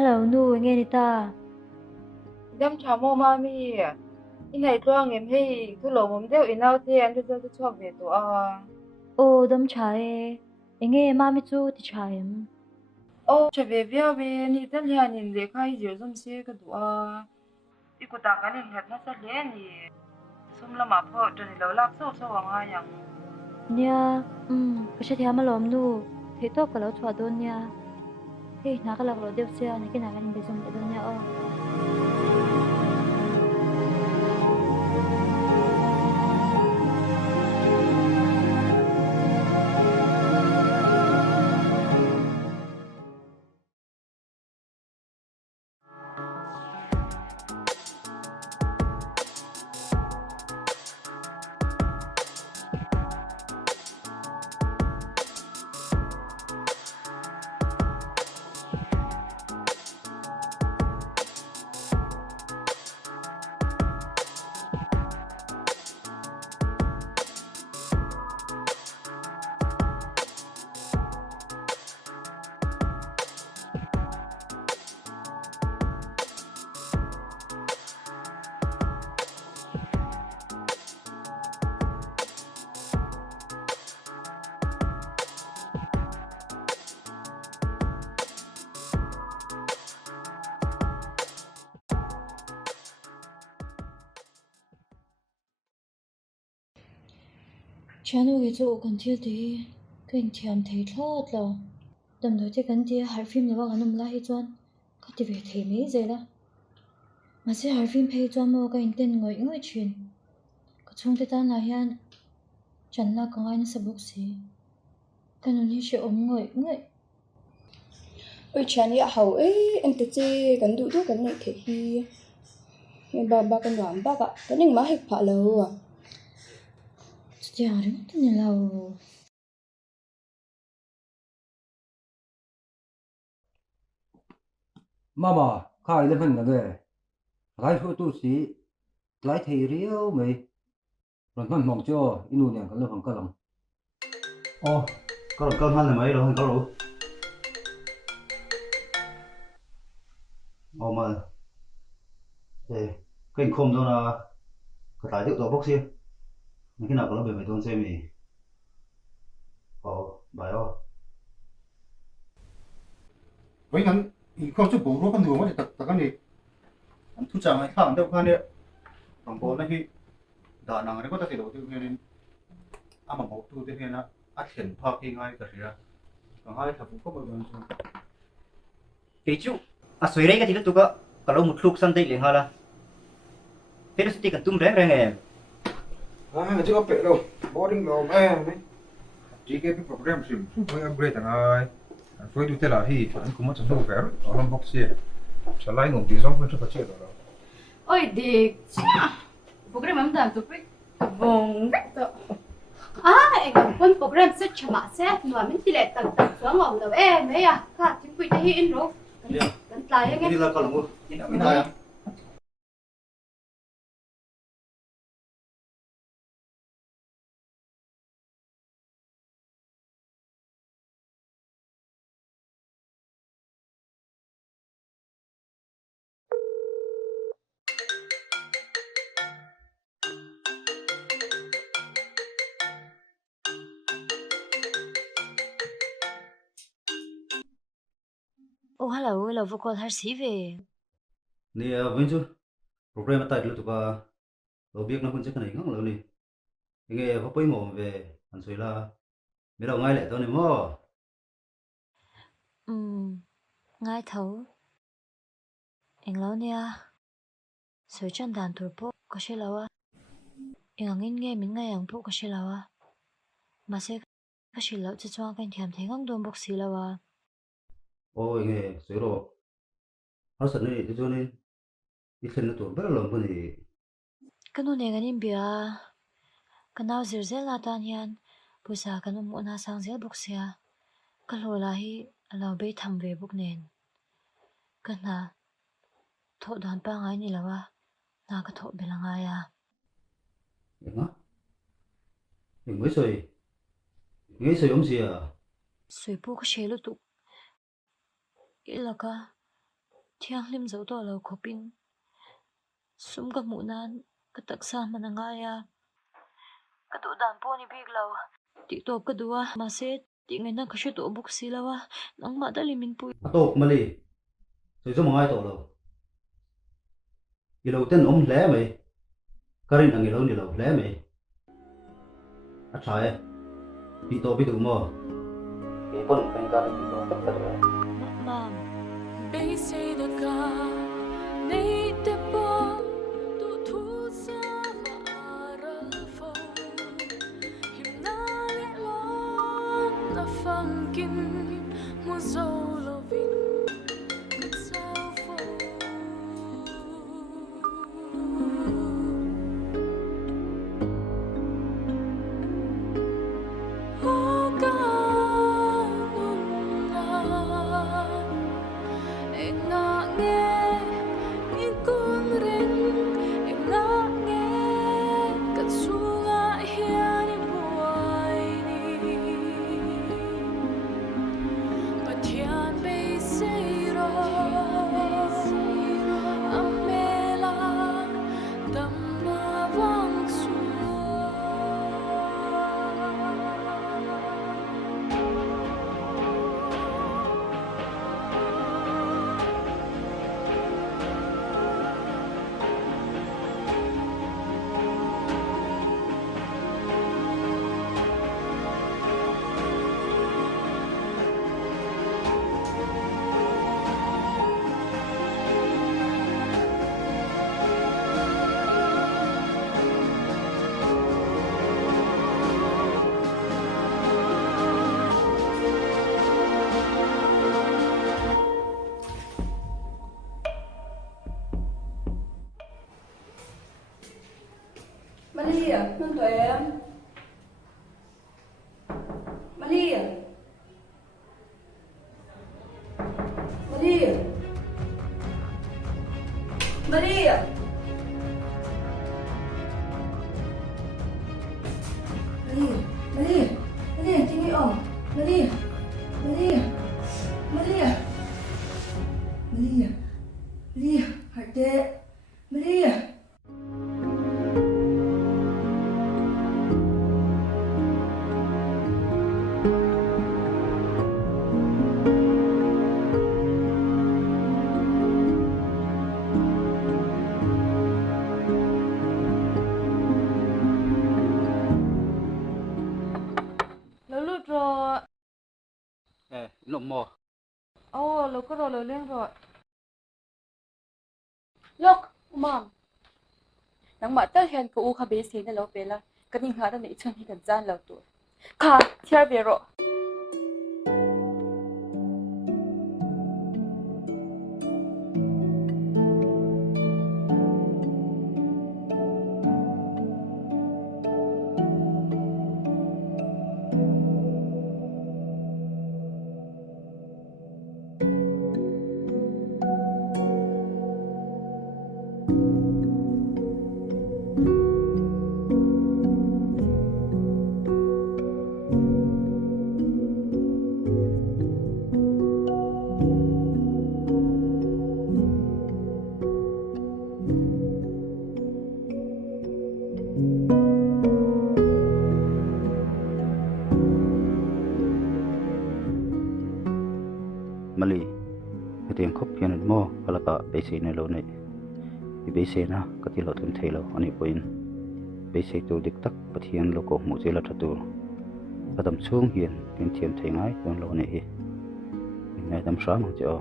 Hello nu nghe đi ta. Dám chào mô mami à? In này toang em hay tu lo mom deu inau te an tu tu chok ve to a. Ô đâm trái nghe mami chu thì trái em. O che ve via ve ni tel ya nin le khai je zum se ka tu a. Iku ta kan in het na sa le ni. Sum la ma pho to ni lo lak so so wa nga yang. Nia cái sẽ theo mà lom nu thì to cái lâu chua đôn nha. Hey nãy cái lâu đeo xe này cái nào cái bị dùng để đôn nha ô. Channel cái chỗ còn thiếu thì cái anh thiam thấy thốt là đầm nói chứ cái dia hard phim là bao cái nôm la hết chuan. Có thể về thấy mấy giờ đó. Mà sẽ hard phim hay chuan mà cái anh tên ngồi chuyện. Có chung tới ta là hian. Chẳng là có ai nó sắp bốc xí. Cái nó như chuyện ống ngồi. Ôi chán ya hậu ấy anh tự chơi cái đủ thứ cái này thể hi bà cái đoán bà cả cái này mà hết phá lâu à Chả đúng thế này là Mama, khai lên hình là ghê. Khai phụ tu sĩ, lại thì riêu mày. Rồi mình mong cho, inu nhàng cái lớp hàng cơ lòng. Ồ, có lần cơm ăn là mấy rồi, không có đủ. Ồ mà, thì kênh khôm đó là cái tài liệu tổ bốc xia. Những cái nào có nó về về tôi xem thì, bài ô. Với ngắn thì không chụp bố con đường thì tất cả này thu chẳng hay thẳng đâu con đấy bằng bố này thì đã năng đấy có thể đầu tư nên mà một tu thế nên là hiện phá khi ngay cái gì ra còn hai thằng cũng có bao giờ Cái chú, suy đấy cái gì đó tụi có, kalau một lúc sân tây liền hoa là, thế nó sẽ chỉ cần tung rẽ ra nghe. Chứ có bể đâu, boarding đâu mà chỉ cái program sim, phải upgrade thằng ai, phảiดูthế là hi, anh cũng mất số cái rồi, ở trong box kia, sẽ lại ngủ tí xong phải cho chết rồi. ôi đi program em làm tụi biết vòng vét đó em còn program sẽ chậm sẽ mà mình chỉ là tầng tầng xuống ngầu đâu em ấy à cả chúng tôi thấy in rồi vẫn lại Cái nghe đi là còn là mua, cái nào à? ô hello vô con hard xí về. Nè, vẫn chưa, program tại lúc tụi có, đầu biết nó cũng chắc cái này ngon lắm đi. Nghe có mấy mồm về, anh suy là, mấy đầu ngay lại tôi này mò. Ngay thấu. Anh lâu nha. Sửa chân đàn tuổi bộ có xe lâu à. Anh ang nghe mình ngay ang bộ có xe lâu à. Mà sẽ có xe lâu cho cho anh thèm thấy ngang đồn bốc xí lâu à. Ôi nghe, suy rồi, nó sợ này cho nên, ít lần nó tụi rất là lớn cái này. Cái nụ này ganin bia. Cái nào dễ dễ là tan hiền. Bùi xa cái nụ muộn hà sang dễ bốc xí à. Cái lô là hi lâu bê thầm về bốc nền. Cái nào thọ đoàn ba ngay này lâu à. Nào cái thọ bê là ngay à. Được á, mình mới soi ông gì à? Sui bộ có xe lúc tụ. Ý là cả. thiang lim zo to lo khopin sum ka mu nan ka taksa manangaya ka tu dan po ni big lo ti top ka duwa ma se ti ngai na ka shu to buk si lawa nang ma da limin pu atok mali soi zo mangai to lo i lo ten om hle mai karin ang i lo ni lo hle mai a thae pi to bi du mo ke pon kan ka ri to tak ta do mam Bây giờ đã cả nay đã bỏ tu thu sa mà ra phố him na lẽ lom na phăng kín mua dâu lo vinh cất sao phố ô ca nung na em ngã nghe những con rên em ngã nghe cất xuống ngã hiền em buồn đi và thiên bây giờ âm mê la tâm na vang xuống Maria, nâng tuổi em. Maria. Maria. Maria. Maria. Maria. Maria, tinggi om. Maria. Maria. Maria. Maria. Maria, hati. Maria. Lâu lụt rồi. nộm mò Ồ, lâu có rồi, lâu lên rồi. Look, mom. Nang mata hian ko u kha be se na lo pela. Kaning ha da nei chon hi kan jan lo tu. Kha, thiar be ro. mali hetiang khop hian mo kalaka beise na lo nei i beise na kati lo thun thailo ani poin beise to dik tak pathian lo ko mu chela thatu adam chung hian tin thiam thaingai ton lo nei hi ngai dam sram jo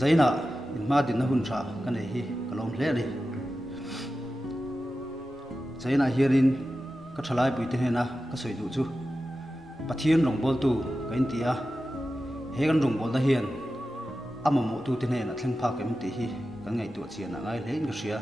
zaina in ma din na hun tha ka nei hi kalom hle ni zaina hiarin ka thalai puite hena ka soi du chu pathian rong bol tu kain tia he kan rong bol da hian amamo tu te ne na thleng pha kem ti hi kan ngai tu chian na ngai lein ka sia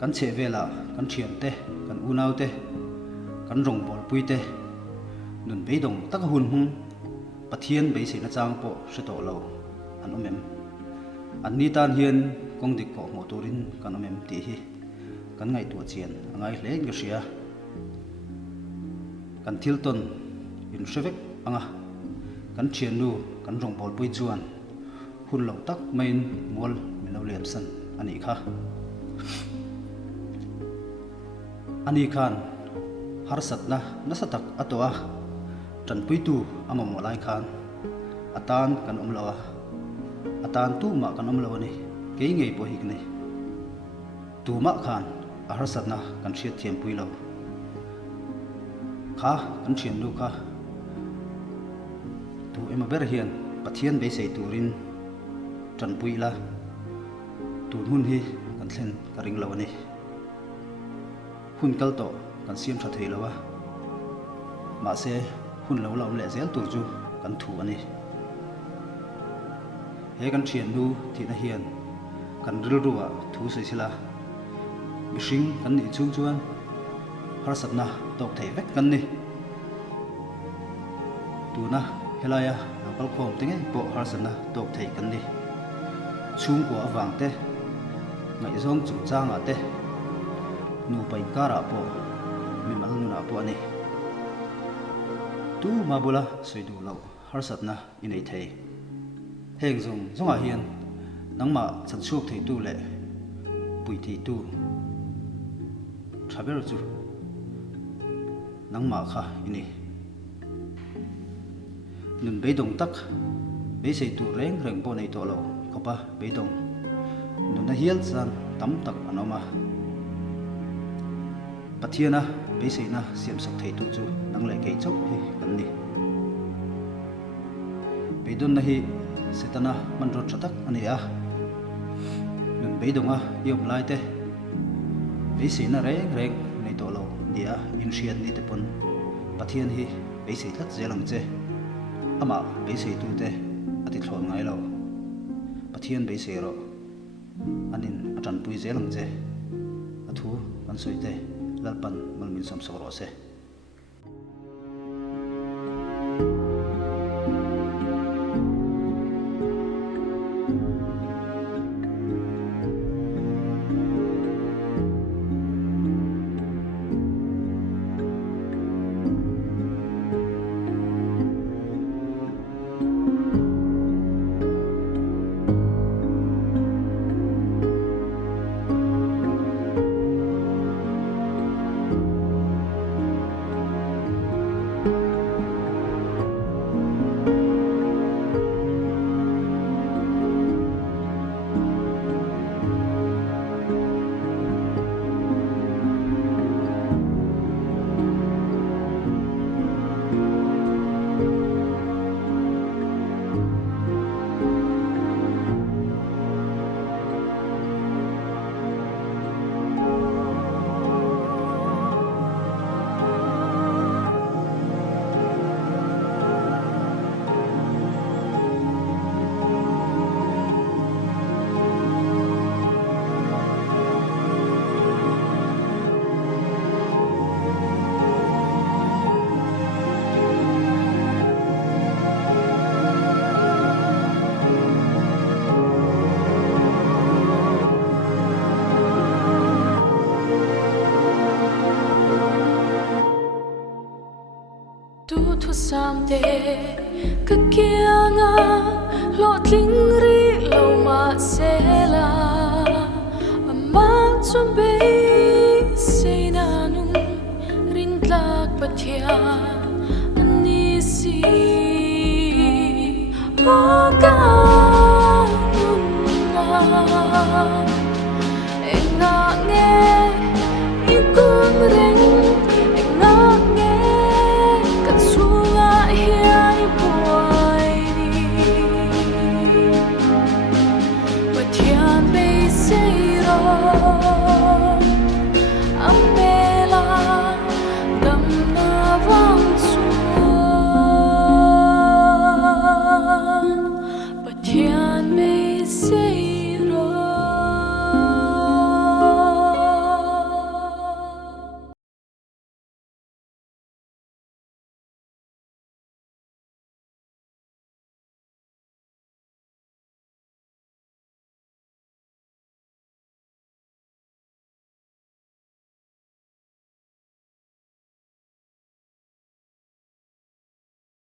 kan che vela kan thiam te kan unau te kan rong bol pui te nun be dong tak hun hung pathian be se na chang po se to lo an omem an ni tan hian kong dik ko mo turin kan omem ti hi kan ngai tu chian ngai lein ka sia kan thil ton in shevek anga kan thian nu kan rong bol pui chuan hun lo tak main mol mi lo lem san ani kha ani khan har sat na satak atoa tran pui tu ama mo lai khan atan kan om lawa atan tu ma kan om lawa ni ke ngei po hik nei tu ma khan a har sat na kan thiat thiam pui lo kha kan thiam lu kha tu ema ber hian pathian be sei turin tran pui la tu hun hi kan thlen ka ring lo ni hun kal to kan siam tha thei lawa ma se hun lo la le zel tur chu kan thu ani he kan thian nu thi na hian kan ril ruwa thu sei sila mihring kan ni chung chuan har sat na tok thei vek kan ni tu na helaya lokal khom tinge po har sat na tok thei kan ni chung ko awang te ngai zong chu changa te nu pai kara po mi mal nu na po ani tu ma bula soidu lo har sat na inei thei heng zong zonga hian nangma chan chuak thei tu le pui thei tu thaber chu nangma kha ini nun beidong tak be sei tu reng reng po nei to lo khopa beidong nun na hial san tam tak anoma pathiana be sei na siam sak thei tu chu nang le ke chok hi kan ni beidon na hi setana manro chatak ani a nun beidonga yom lai te be sei na reng reng nei to lo dia in shiat ni te pon pathian hi be sei thlat zelang che ama be sei tu te ati thlon ngai lo pathian be sei ro anin atan pui zelang che athu kan soi te lalpan malmin sam soro se tu thu sam te ka kia nga lo tling ri lo ma se la ma chum be se na nung rin tlak pathia ani si o ka nun na